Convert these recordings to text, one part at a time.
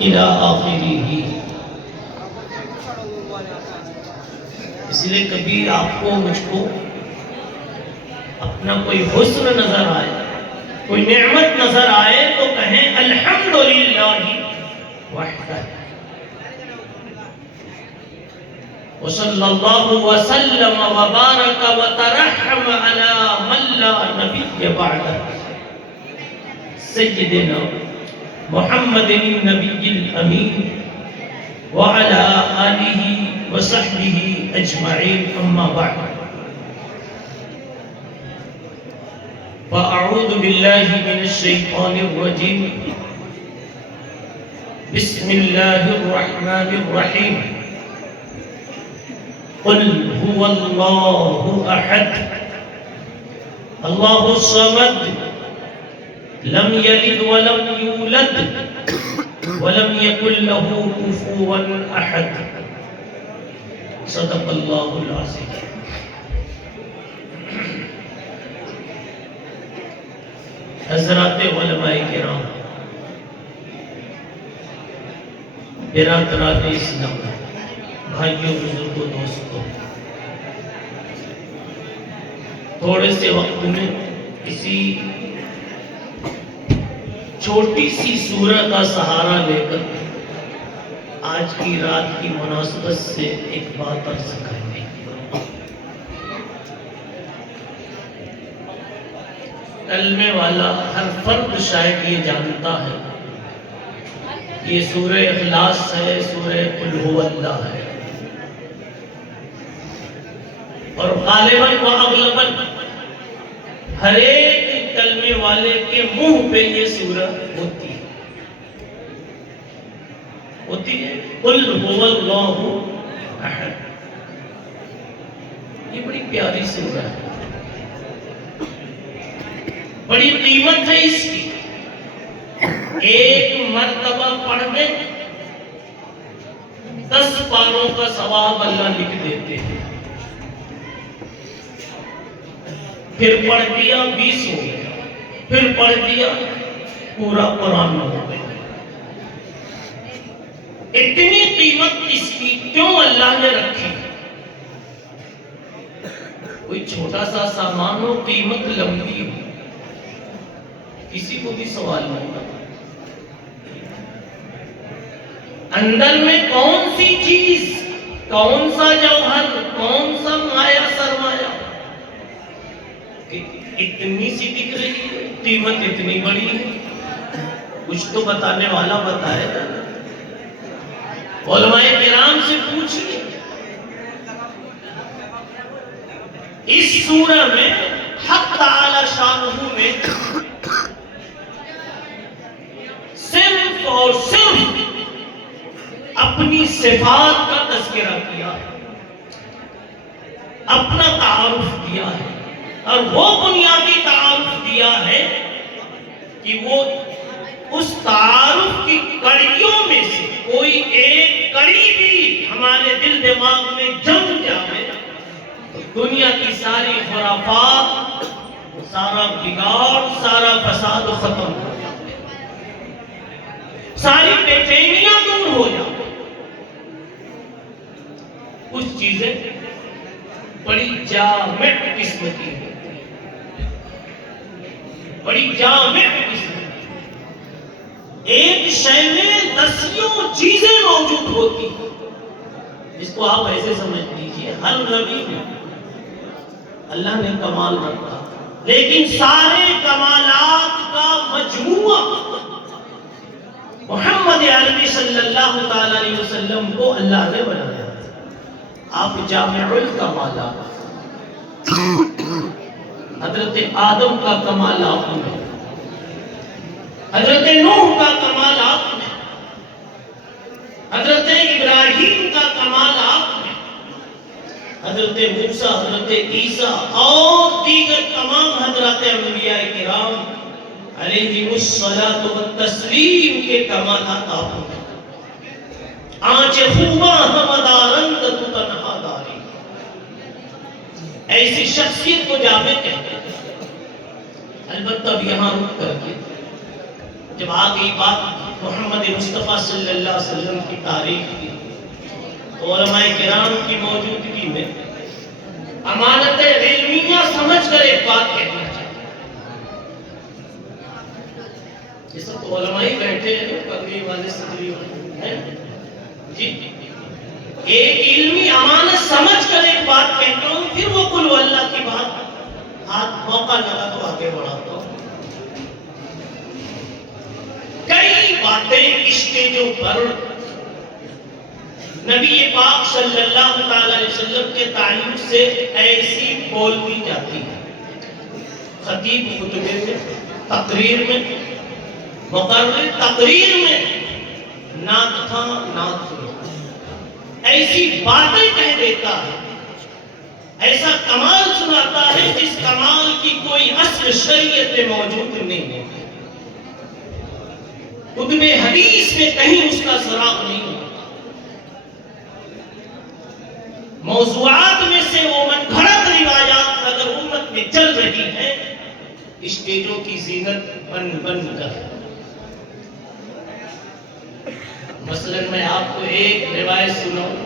الى آخرہ. اس لیے کبھی آپ کو مجھ کو اپنا کوئی حسن نظر آئے، کوئی نعمت نظر آئے تو کہیں الحمدللہ وحدہ. وصلی اللہ وسلم وبارک وترحم علی من لا نبی بعدہ سیدنا محمد النبی الامین وعلى آلہ وصحبہ اجمعین. اما بعد فاعوذ باللہ من الشیطان الرجیم. بسم اللہ الرحمن الرحیم. قل هو اللہ احد اللہ الصمد لم یلد ولم یولد ولم يكن له كفوا احد. صدق اللہ العظیم. حضرات علماء کرام، برادران اسلام، بھائیوں بزرگوں دوستوں، تھوڑے سے وقت میں کسی چھوٹی سی سورہ کا سہارا لے کر آج کی رات کی مناسبت سے ایک بات عرض کریں. کلمے والا ہر فرد شاید یہ جانتا ہے یہ سورہ اخلاص ہے، سورہ قل هو اللہ ہے، اور غالباً و اغلباً ہر ایک کلمے والے کے منہ پہ یہ سورہ ہوتی ہے. قل هو اللہ احد. یہ بڑی پیاری سورہ ہے، بڑی قیمت ہے اس کی. ایک مرتبہ پڑھنے 10 پاروں کا ثواب اللہ لکھ دیتے ہیں. پھر پڑھ دیا 20 ہو گیا، پھر پڑھ دیا پورا قرآن ہو گیا. اتنی قیمت اس کی کیوں اللہ نے رکھی؟ کوئی چھوٹا سا سامان ہو، قیمت لمبی ہو، کسی کو بھی سوال نہیں ہوتا. اندر میں کون سی چیز، کون سا جوہر، کون سا مایا سرمایا اتنی سی دکھ رہی ہے، قیمت اتنی بڑی ہے. کچھ تو بتانے والا بتائے. علماء کرام سے پوچھئے. اس سورہ میں حق تعالی شانہ میں صرف اور صرف اپنی صفات کا تذکرہ کیا، اپنا تعارف دیا ہے، اور وہ بنیادی تعارف دیا ہے کہ وہ اس تعارف کی کڑیوں میں سے کوئی ایک کڑی بھی ہمارے دل دماغ میں جم جائے تو دنیا کی ساری خرافات، سارا بگاڑ، سارا فساد ختم ہو جائے، ساری بے چینیاں دور ہو جائے. کچھ چیزیں بڑی جامع قسم کی ہوتی ہیں، بڑی جامع قسم کی. ایک شے میں 10 چیزیں موجود ہوتی ہیں. اس کو آپ ایسے سمجھ لیجئے، ہر نبی میں اللہ نے کمال رکھا، لیکن سارے کمالات کا مجموعہ محمد عربی صلی اللہ تعالی علیہ وسلم کو اللہ نے بنایا. آپ جامع الکمالات. حضرت آدم کا کمال آپ میں، حضرت نوح کا کمال آپ میں، حضرت ابراہیم کا کمال آپ میں، حضرت موسیٰ، حضرت عیسیٰ اور دیگر تمام حضرات انبیاء کرام علیہ الصلاۃ والتسلیم کے کمالات آپ میں. آنچ خوباں ہمدارند تو تنہا داری. ایسی شخصیت کو جامع کہتے ہیں. البتہ اب یہاں رک کر کے جب آ گئی بات محمد مصطفیٰ صلی اللہ علیہ وسلم کی تاریخ کی، تو علماء کرام کی موجودگی میں امانت علمیہ سمجھ کر ایک بات کہنا چاہتا ہوں۔ یہ سب تو علماء ہی بیٹھے ہیں، پگڑی والے صدری ہیں جی، ایک علمی امانت سمجھ کر ایک بات کہتا ہوں، پھر وہ قل اللہ کی بات ہاتھ موقع لگا تو آگے بڑھاتا ہوں۔ کئی باتیں اسٹیجوں پر نبی پاک صلی اللہ علیہ وسلم کے تعلق سے ایسی بولتی جاتی ہے، خطیب خطبے میں، تقریر میں، مقرر تقریر میں، نعت خواں نعت سنو، ایسی باتیں کہہ دیتا ہے، ایسا کمال سناتا ہے جس کمال کی کوئی اصل شریعت میں موجود نہیں ہے، کتب حدیث میں کہیں اس کا سراغ نہیں ہے۔ موضوعات میں سے وہ من گھڑت روایات اگر امت میں چل رہی ہیں، اسٹیجوں کی زینت بن بن کر۔ مثلا میں آپ کو ایک روایت سناؤں،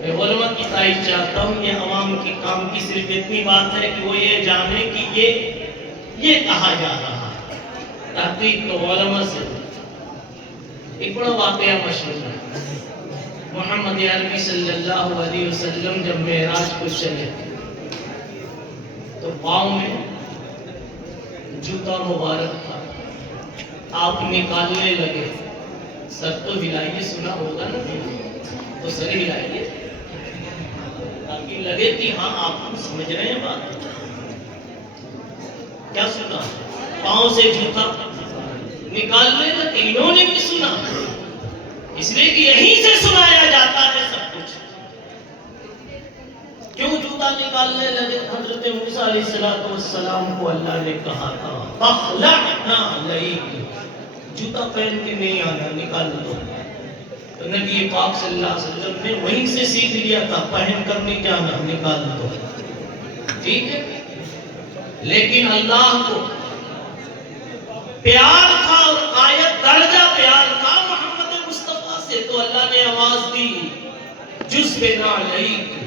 میں علماء کی تائید چاہتا ہوں، یہ عوام کے کام کی صرف اتنی بات ہے کہ وہ یہ جانے کہ یہ کہا جا رہا ہے، تحقیق تو علماء سے۔ ایک بڑا واقعہ مشہور ہے، محمد عربی صلی اللہ علیہ وسلم جب معراج کو چلے تو پاؤں میں جوتا مبارک تھا، آپ نکالنے لگے، سر تو ہلائیے، سنا ہوگا نا، تو سر ہلائیے تاکہ لگے کہ ہاں آپ سمجھ رہے ہیں بات۔ کیا سنا؟ پاؤں سے جوتا نکالنے لگے، انہوں نے بھی سنا، اس لیے کہ یہیں سے سنایا جاتا ہے سب کچھ۔ کیوں جوتا نکالنے لگے؟ حضرت موسیٰ علیہ السلام کو اللہ نے کہا تھا فَخْلَعْنَا عَلَيْكَ، جوتا پہن کے نہیں آنا، نکال دو۔ تو نبی پاک صلی اللہ علیہ وسلم نے وہیں سے سیکھ لیا تھا، پہن کر نہیں جانا، نکال دو، ٹھیک ہے۔ لیکن اللہ کو پیار تھا اور غایت درجہ پیار تھا محمد مصطفیٰ سے، تو اللہ نے آواز دی جزب نعلیک،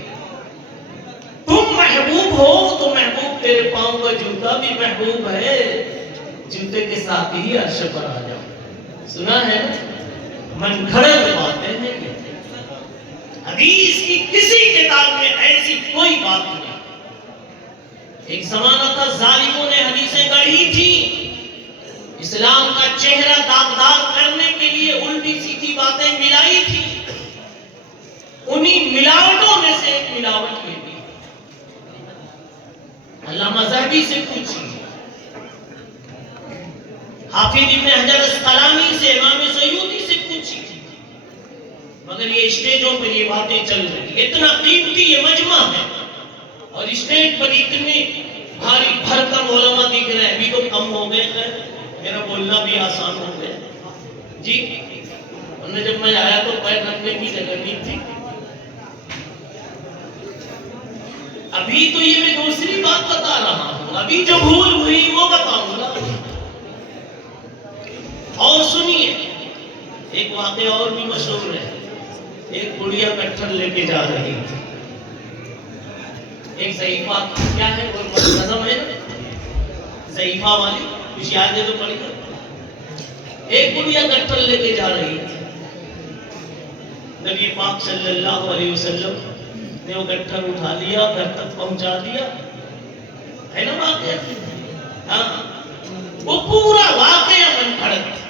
تم محبوب ہو تو محبوب، تیرے پاؤں کا جوتا بھی محبوب ہے، جوتے کے ساتھ ہی عرش پر آ جاؤ۔ سنا ہے من گھڑت باتیں ہیں یہ، حدیث کی کسی کتاب میں ایسی کوئی بات نہیں۔ ایک زمانہ تھا ظالموں نے حدیثیں گڑھی تھی، اسلام کا چہرہ داغدار کرنے کے لیے الٹی سیدھی باتیں ملائی تھی، انہی ملاوٹوں میں سے ایک ملاوٹ یہ بھی۔ علامہ ذہبی سے پوچھی، حافظ ابن حجر اسقلانی سے، امام سیوطی سے پوچھی تھی، مگر یہ اسٹیجوں پر یہ باتیں چل رہی، اتنا قیمتی یہ مجمع ہے اور اسٹیج پر اتنے بھاری بھرکم علماء دکھ رہے ہیں، ابھی تو کم ہو گئے ہیں، میرا بولنا بھی آسان ہو گیا جی، ورنہ جب میں آیا تو پیر رکھنے کی جگہ نہیں تھی۔ ابھی تو یہ میں دوسری بات بتا رہا ہوں، ابھی جو بھول ہوئی وہ بتاؤں گا۔ اور سنیے، ایک واقعہ اور بھی مشہور ہے، ایک بڑھیا کٹھر لے کے جا رہی تھی، ایک ضعیفہ، کیا ہے وہ نظم ہے ضعیفہ والی، کچھ یاد ہے تو پڑھی گا، ایک بڑھیا کٹھر لے کے جا رہی تھی، نبی پاک صلی اللہ علیہ وسلم نے وہ گٹھر اٹھا لیا، گھر تک پہنچا دیا، ہے نا واقعہ؟ ہاں، وہ پورا واقعہ من گھڑت،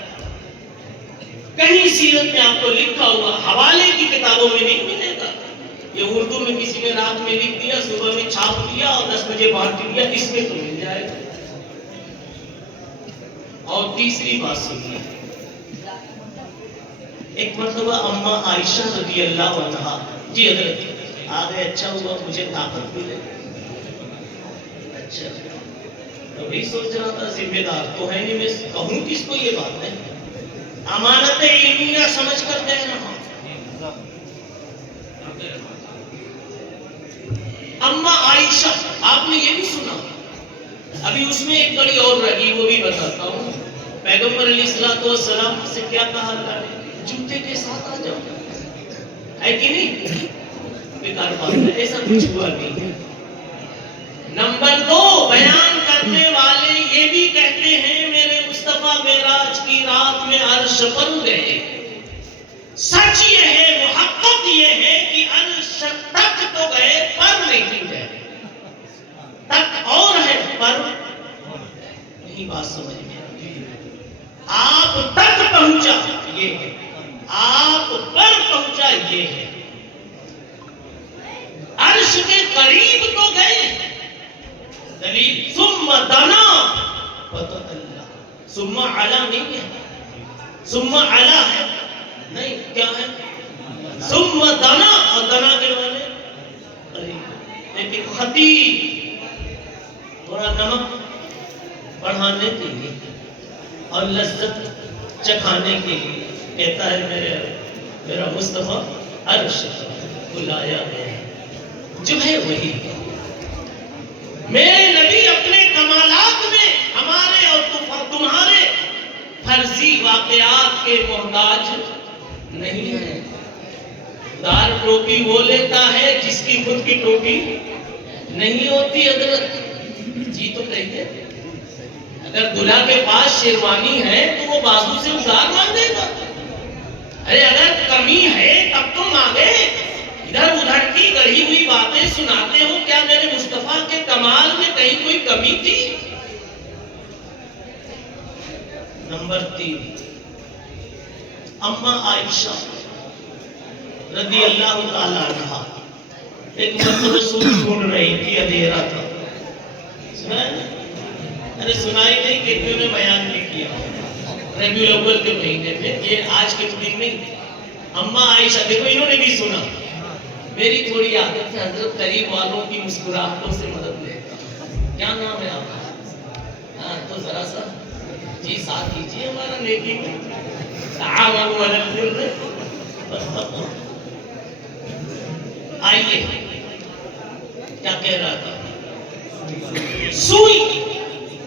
کہیں سیرت میں آپ کو لکھا ہوا، حوالے کی کتابوں میں نہیں ملے گا، یہ اردو میں کسی نے رات میں لکھ دیا، صبح میں چھاپ دیا اور 10 بجے بانٹ دیا، اس میں تو مل جائے گا۔ اور تیسری بات سنیے، ایک مرتبہ اماں عائشہ رضی اللہ عنہا، جی حضرت آگے، اچھا ہوا مجھے طاقت ملے، اچھا تو بھی سوچ رہا تھا ذمہ دار تو ہے نہیں، میں کہوں کس کو یہ بات ہے، امانت علمیہ سمجھ کر کہہ رہا ہوں۔ اماں عائشہ، آپ نے یہ بھی سنا، ابھی اس میں ایک کڑی اور رہی، وہ بھی بتاتا ہوں۔ پیغمبر علیہ السلام سے کیا کہا اللہ نے؟ جوتے کے ساتھ آ جاؤ، ہے کہ نہیں؟ بیکار بات ہے، ایسا کچھ ہوا نہیں۔ نمبر 2، بیان کرنے والے یہ بھی کہتے ہیں میرے مصطفیٰ معراج کی رات میں عرش پر گئے۔ سچ یہ ہے، محقق یہ ہے کہ عرش تک تو گئے پر نہیں گئے۔ تک اور ہے، پر نہیں۔ بات سمجھ میں آپ تک پہنچا یہ ہے، آپ پر پہنچا یہ ہے۔ عرش کے قریب تو گئے، دلیل ثم دنا فتدلی، ثم علا نہیں ہے، ثم علا ہے نہیں، کیا ہے؟ ثم دنا، اور دنا کے معنی قریب، لیکن خطیب تھوڑا نمک بڑھانے کے لیے اور لذت چکھانے کے لیے کہتا ہے میرا مصطفیٰ عرش بلایا گیا ہے، جو ہے وہی ہے۔ میرے نبی اپنے کمالات میں ہمارے اور تمہارے فرضی واقعات کے محتاج نہیں ہے۔ دار ٹوپی وہ لیتا ہے جس کی خود کی ٹوپی نہیں ہوتی۔ حضرت جی تو کہیے، اگر دلہا کے پاس شیروانی ہے تو وہ بازو سے ادھار مانگے گا؟ ارے اگر کمی ہے تب تو مانگے، ادھر ادھر کی گڑھی ہوئی باتیں سناتے ہو۔ کیا میرے مصطفیٰ کے کمال میں کہیں کوئی کمی تھی؟ نمبر 3، اما عائشہ رضی اللہ تعالی عنہ ایک مرتبہ رسول ڈھونڈ رہی تھی، اندھیرا تھا، سنا ہے نا؟ ارے سنائی نہیں کہ انہوں نے بیان بھی کیا ربیع الاول کے مہینے میں، یہ آج کے دن نہیں۔ اما عائشہ، دیکھو انہوں نے بھی سنا۔ میری تھوڑی عادت ہے حضرت قریب والوں کی مسکراہٹوں سے مدد لیتا ہوں۔ کیا نام ہے آپ کا؟ ہاں تو ذرا سا جی ساتھ کیجیے ہمارا نیکی میں، تعاونوا علی البر والتقوی۔ آئیے، کیا کہہ رہا تھا؟ سوئی،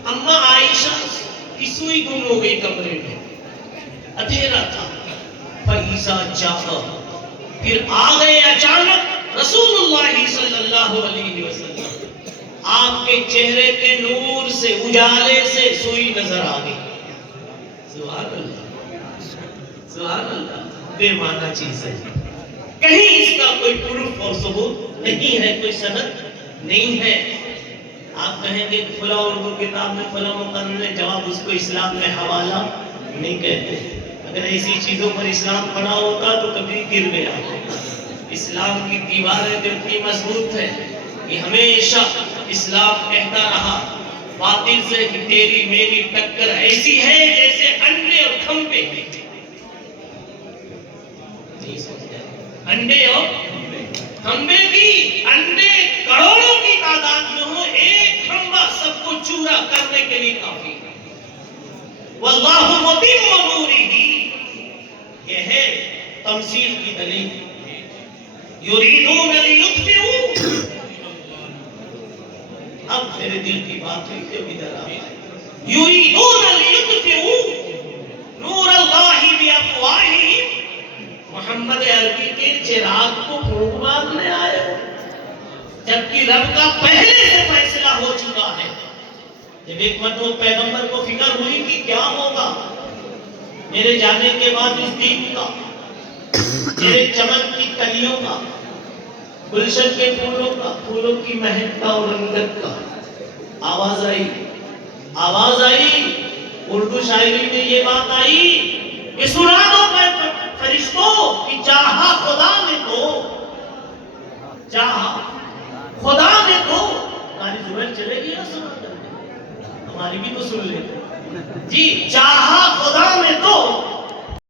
اما عائشہ کی سوئی گم ہو گئی کمرے میں، اندھیرا تھا۔ فَإِذَا جَاءَ، پھر آ گئے اچانک رسول اللہ صلی اللہ علیہ وسلم، آپ کے چہرے کے نور سے، اجالے سے سوئی نظر آ گئی۔ سبحان اللہ، سبحان اللہ، بے معنی چیز ہے، کہیں اس کا کوئی پروف اور ثبوت نہیں ہے، کوئی سند نہیں ہے۔ آپ کہیں گے فلاں اردو کتاب میں فلاں مقرر نے جواب، اس کو اسلام میں حوالہ نہیں کہتے۔ اگر ایسی چیزوں پر اسلام پڑھا ہوتا تو کبھی گر گیا۔ اسلام کی دیواریں جو اتنی مضبوط ہے کہ ہمیشہ اسلام کہتا رہا باطل سے کہ تیری میری ٹکر ایسی ہے جیسے انڈے اور کھمبے، انڈے اور کھمبے کی، انڈے کروڑوں کی تعداد میں ہو، ایک کھمبا سب کو چورا کرنے کے لیے کافی ہے۔ واللہ متم نورہ، یہ ہے تمثیل کی دلیل۔ یریدون لیطفئوا، اب میرے دل کی بات ہوئی کہ ادھر آئے، یریدون لیطفئوا نور اللہ بافواہہم، محمد عربی کے چراغ کو پھونک مارنے آئے ہو، جبکہ رب کا پہلے سے فیصلہ ہو چکا ہے۔ جب ایک مرتبہ پیغمبر کو فکر ہوئی کہ کیا ہوگا میرے جانے کے بعد اس دین کا، میرے چمن کی کلیوں کا، گلشن کے پھولوں کا، پھولوں کی مہک کا اور رنگت کا، آواز آئی، اردو شاعری میں یہ بات آئی کہ سنا دو فرشتوں کہ چاہا خدا نے تو، چاہا خدا نے تو، ہماری زبان چلے گی نا سنا کرنے، ہماری بھی تو سن لے جی، چاہا خدا